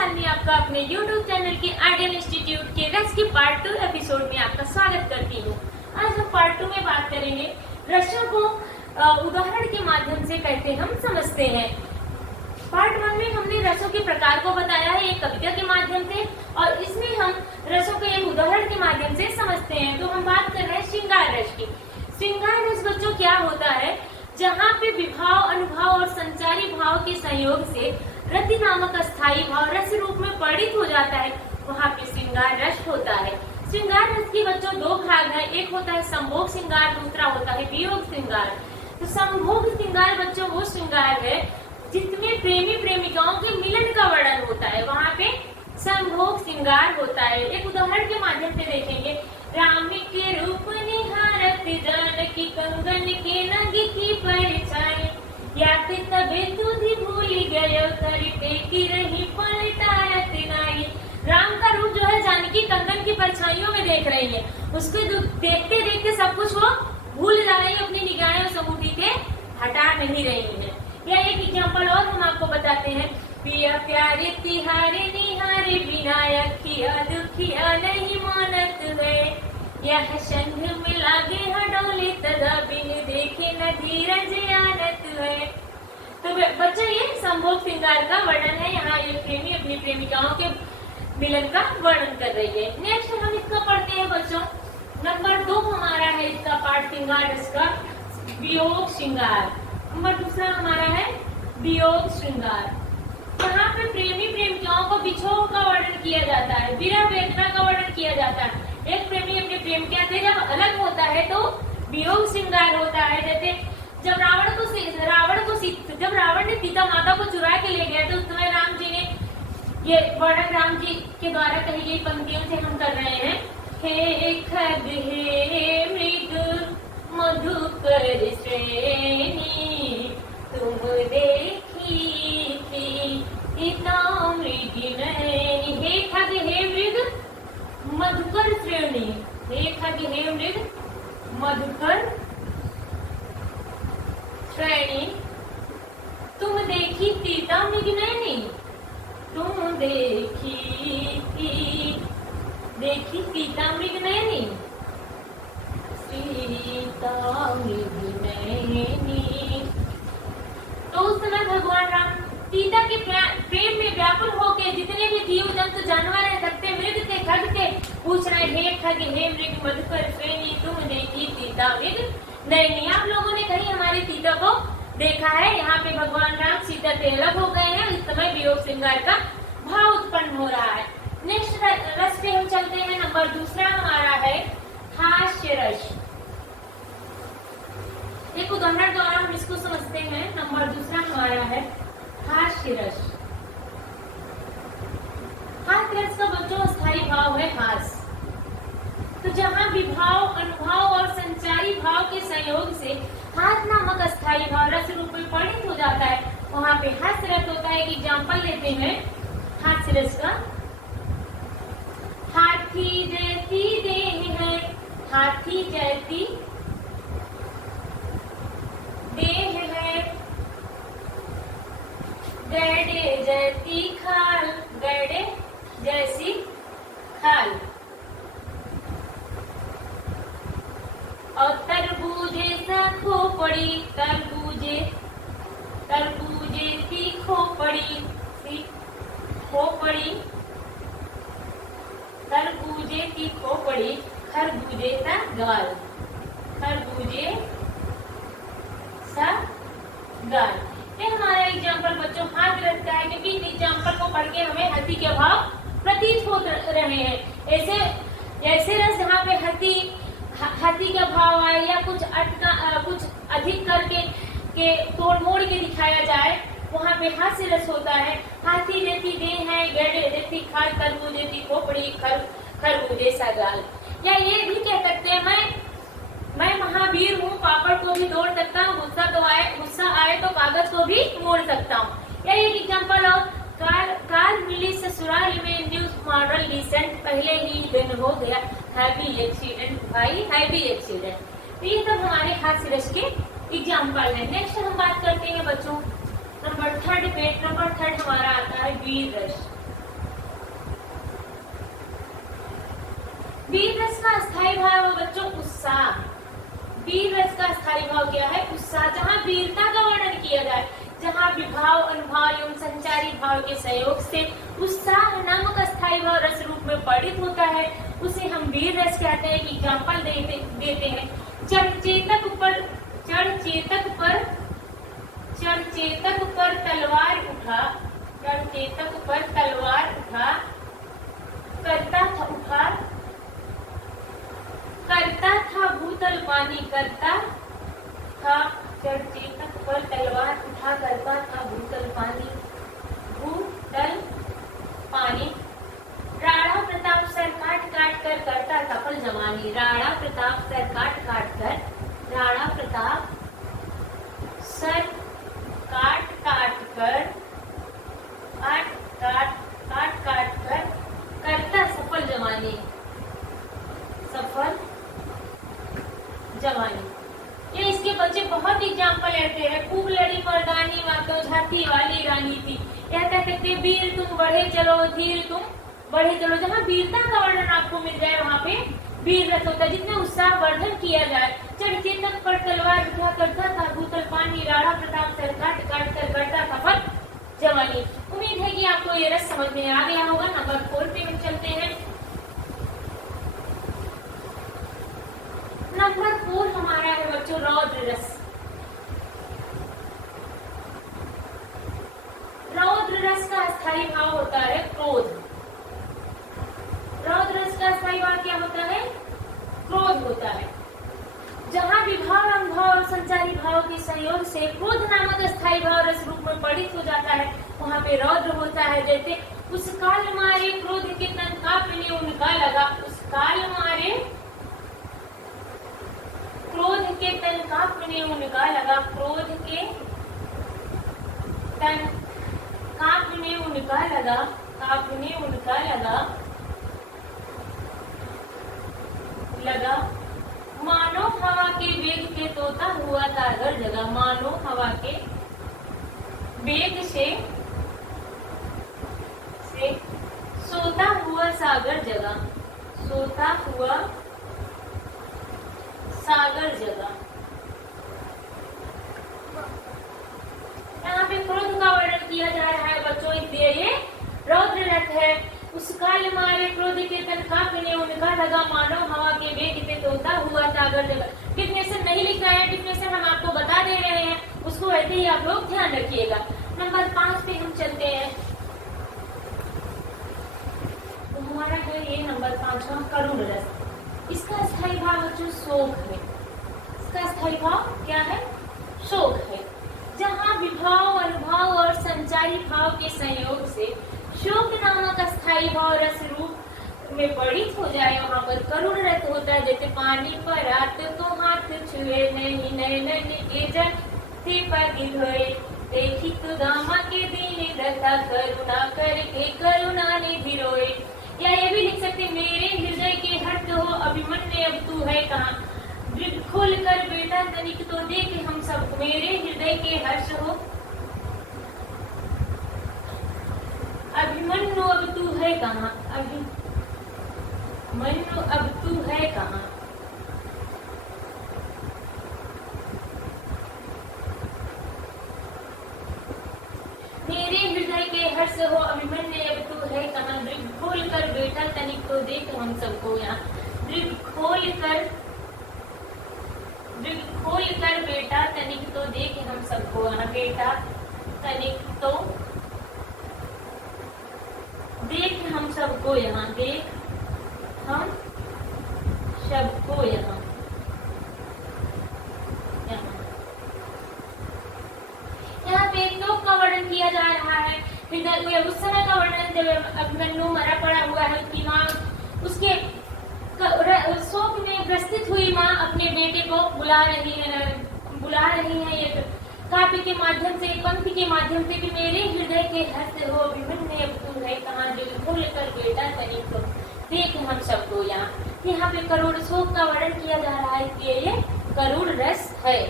सालनी आपका अपने YouTube channel के आर्ट इंस्टीट्यूट के रस की पार्ट 2 एपिसोड में आपका स्वागत करती हूँ। आज हम पार्ट 2 में बात करेंगे रसों को उदाहरण के माध्यम से कैसे हम समझते हैं। पार्ट 1 में हमने रसों के प्रकार को बताया है एक कविता के माध्यम से, और इसमें हम रसों को एक उदाहरण के माध्यम से समझते हैं। तो हम बात कर रहे हैं श्रृंगार रस की। श्रृंगार रस बच्चों क्या होता है? जहाँ पे विभाव, अनुभाव और संचारी भाव के संयोग से रति नामक अस्थायी भाव रस रूप में परिणित हो जाता है, वहाँ पे श्रृंगार रस होता है। श्रृंगार रस के बच्चों दो भाग है, एक होता है संभोग श्रृंगार, दूसरा होता है वियोग श्रृंगार। तो संभोग श्रृंगार बच्चों वो श्रृंगार है जिसमें प्रेमी प्रेमिकाओं के मिलन का वर्णन होता है, वहाँ पे संभोग श्रृंगार होता है। एक उदाहरण के माध्यम से देखेंगे। राम के रूप निहारत जानकी कंगन के नग की परछाई, या तबे तुझी भूल गयो करते की रही पलटारत नाई। राम का रूप जो है जानकी कंगन की परछाइयों में देख रही है, उसको देखते देखते सब कुछ वो भूल जा रही है, अपनी निगाहें समुद्री से हटा नहीं रही है। या एक एग्जाम्पल और हम आपको बताते हैं। पिया प्यारे तिहारे निहारे बिना अखिया दुखिया नहीं मानत है, यह संग में लागे हडोले तदा बिन देखे न धीरज आनत है। तो बच्चों ये संभोग श्रृंगार का वर्णन है। यहाँ ये प्रेमी अपनी प्रेमिकाओं के मिलन का वर्णन कर रही है। नेक्स्ट हम इसका पढ़ते हैं बच्चों। नंबर 2 हमारा है इसका पाठ श्रृंगार रस का वियोग श्रृंगार। नंबर 2 हमारा है वियोग श्रृंगार। यहाँ पे प्रेमी प्रेमिकाओं को विछोह का वर्णन किया जाता है, विरह वेदना का वर्णन किया जाता है। एक प्रेमी अपने प्रेमिका से जब अलग होता है तो वियोग श्रृंगार होता है। जैसे जब रावण ने सीता माता को चुरा के ले गया तो उस समय राम जी ने ये वर्णन राम जी के द्वारा कही गई पंक्तियों से हम कर रहे हैं। हे खग हे मृग मधुकर श्रेणी, तुम देखी थी इतना मृग नैनी। हे खग हे मृग मधुकर श्रेणी, हे खग हे मृग मधुकर श्रेणी, तुम देखी सीता मृग नैनी, तुम देखी सीता मृग नैनी, सीता मृग नैनी। तो उस समय भगवान राम सीता के प्रेम में व्याकुल होकर जितने भी जीव जंतु जानवर है सबसे मृग से खग से पूछ रहे, हे खग हे मृग मधुकर श्रेणी, तुम देखी सीता मृग नैनी। आप लोगों ने कहीं हमारी सीता को देखा है? यहाँ पे भगवान राम सीता से अलग हो गए हैं, इस समय वियोग श्रृंगार का भाव उत्पन्न हो रहा है। नेक्स्ट रस पे हम चलते हैं। नंबर 2 हमारा है हास्य रस। एक उदाहरण द्वारा हम इसको समझते हैं। नंबर 2 हमारा है हास्य रस। हास्य रस का बच्चों स्थायी भाव है हास। तो जहाँ विभाव, अनुभाव और संचारी भाव के संयोग से हास नामक अस्थायी भाव रस रूप में परिणित हो जाता है, वहाँ पे हास्य रस होता है। एक एग्जाम्पल लेते हैं हास्य रस का। हाथी जैसी देह है, हाथी जैसी देह है, गैडे जैसी खाल, गैडे जैसी खाल, और तरबूजे सा खोपड़ी, तरबूजे की खोपड़ी, खोपड़ी, तरबूजे की खोपड़ी, खरबूजे सा गाल, खरबूजे सा गाल। ये हमारा एग्जाम्पल बच्चों हाथ रस का है, क्योंकि इस एग्जाम्पल को पढ़ के हमें हंसी के भाव प्रतीत हो रहे हैं। ऐसे रस जहाँ पे हंसी का भाव आए या कुछ अधिक करके तोड़ मोड़ के दिखाया जाए, वहाँ पे हास्य रस होता है। हाथी जैसी देह है, गैडे जैसी खाल, तरबूज जैसी खोपड़ी, खरबूजे सा गाल। या ये भी कह सकते हैं मैं महावीर हूँ, पापड़ को भी तोड़ सकता हूँ, गुस्सा आए तो कागज को भी मोड़ सकता हूँ। या एक एग्जाम्पल और कार मिली ससुराल में, न्यूज मॉडल रिसेंट, पहले ही दिन हो गया हैवी एक्सीडेंट, भाई हैवी एक्सीडेंट। ये सब हमारे हास्य रस के एग्जाम्पल है। नेक्स्ट हम बात करते हैं बच्चों नंबर 3 पे। नंबर 3 हमारा आता है वीर रस। वीर रस का अस्थायी भाव है बच्चों उत्साह। वीर रस का अस्थायी भाव क्या है? उत्साह। जहाँ वीरता का वर्णन किया जाए, जहाँ विभाव, अनुभाव एवं संचारी भाव के सहयोग से उत्साह नामक अस्थायी भाव रस रूप में परिणित होता है, उसे हम वीर रस कहते हैं। कि एग्जाम्पल देते हैं, चढ़चेतक पर तलवार उठा, चढ़चेतक पर तलवार उठा, करता था भूतल पानी, करता था चढ़चेतक पर तलवार उठा, करता था भूतल पानी, भूतल पानी। राणा प्रताप सर काट काट कर करता सफल जवानी, राणा प्रताप सर काट काट कर, राणा प्रताप सर काट काट कर करता सफल जवानी, सफल जवानी। ये इसके बच्चे बहुत एग्जाम्पल लेते हैं। खूब लड़ी मर्दानी मातो झांकी वाली रानी थी। कहते कहते वीर तुम बढ़े चलो, धीर तुम बढ़े चलो। जहाँ वीरता का वर्णन आपको मिल जाए वहाँ पे वीर रस होता है, जिसमें उत्साह वर्धन किया जाए। चढ़चेतक पर तलवार उठा, करता था भूतल पानी, राणा प्रताप सर काट काट कर करता सफल जवानी। उम्मीद है कि आपको ये रस समझ में आ गया होगा। नंबर 4 पे हम चलते हैं। नंबर 4 हमारा है बच्चों रौद्र रस। रौद्र रस का अस्थायी भाव होता है क्रोध। रौद्र रस का अस्थायी भाव क्या होता है? क्रोध होता है। जहाँ विभाव, अनुभाव और संचारी भाव के सहयोग से क्रोध नामक अस्थायी भाव रस रूप में परिणित हो जाता है, वहाँ पे रौद्र होता है। जैसे उस काल मारे क्रोध के तन कांपने उनका लगा, उस काल मारे क्रोध के तन कांपने उनका लगा, क्रोध के तन कांपने उनका लगा, कांपने उनका लगा। मानो हवा के वेग से तोता हुआ सागर जगा, मानो हवा के वेग से सोता हुआ सागर जगा, सोता हुआ सागर जगा। यहाँ पे क्रोध का वर्णन किया जा रहा है बच्चों, इसलिए ये रौद्र रस है। उस काल मारे क्रोध के तन कांपने उनका लगा, मानो हवा के वेग से तोता हुआ सागर जगा। डिफिनेशन नहीं लिखा है, डिफिनेशन हम आपको बता दे रहे हैं, उसको ऐसे ही आप लोग ध्यान रखिएगा। नंबर 5 पे हम चलते हैं। तो हमारा है ये नंबर 5वां करुण रस। इसका अस्थायी भाव बच्चों शोक है। इसका अस्थायी भाव क्या है? शोक है। जहाँ विभाव, अनुभाव और संचारी भाव के संयोग से शोक नामक अस्थायी भाव रस रूप में परिणित हो जाए, वहाँ पर करुण रस होता है। जैसे पानी पर आते तो हाथ छुए नहीं, नैनन के जल से पग धोए, देखी तो दामा के दीन दशा, करुणा करके करुणा निधि रोए। या ये भी लिख सकते, मेरे हृदय के हर्ष हो अभिमन्यु अब तू है कहाँ, दृढ़ खोल कर बेटा तनिक तो देख हम सब, मेरे हृदय के हर्ष हो अभिमन्यु अब तू है कहाँ, अभिमन्यु अब तू है कहाँ। मेरे हृदय के हर्ष हो अभिमन्यु अब तू है कहाँ, दृढ़ खोल कर बेटा तनिक तो देख हम सबको यहाँ, दृढ़ खोल कर बेटा तनिक तो देख हम सबको यहाँ, बेटा तनिक तो देख हम सबको यहाँ, देख हम सबको यहाँ। यहाँ पे शोक का वर्णन किया जा रहा है। हृदय उस समय का वर्णन जब अभिमन्यु मरा पड़ा हुआ है, उसकी माँ उसके शोक में ग्रसित हुई माँ अपने बेटे को बुला रही है ये काव्य के माध्यम से, पंक्ति के माध्यम से कि मेरे हृदय के हर्ष हो अभिमन्यु अब तू है कहाँ, जो भूल कर बेटा तनिक तो देख हम सबको यहाँ। यहाँ पे करुण शोक का वर्णन किया जा रहा है, इसलिए ये करुण रस है।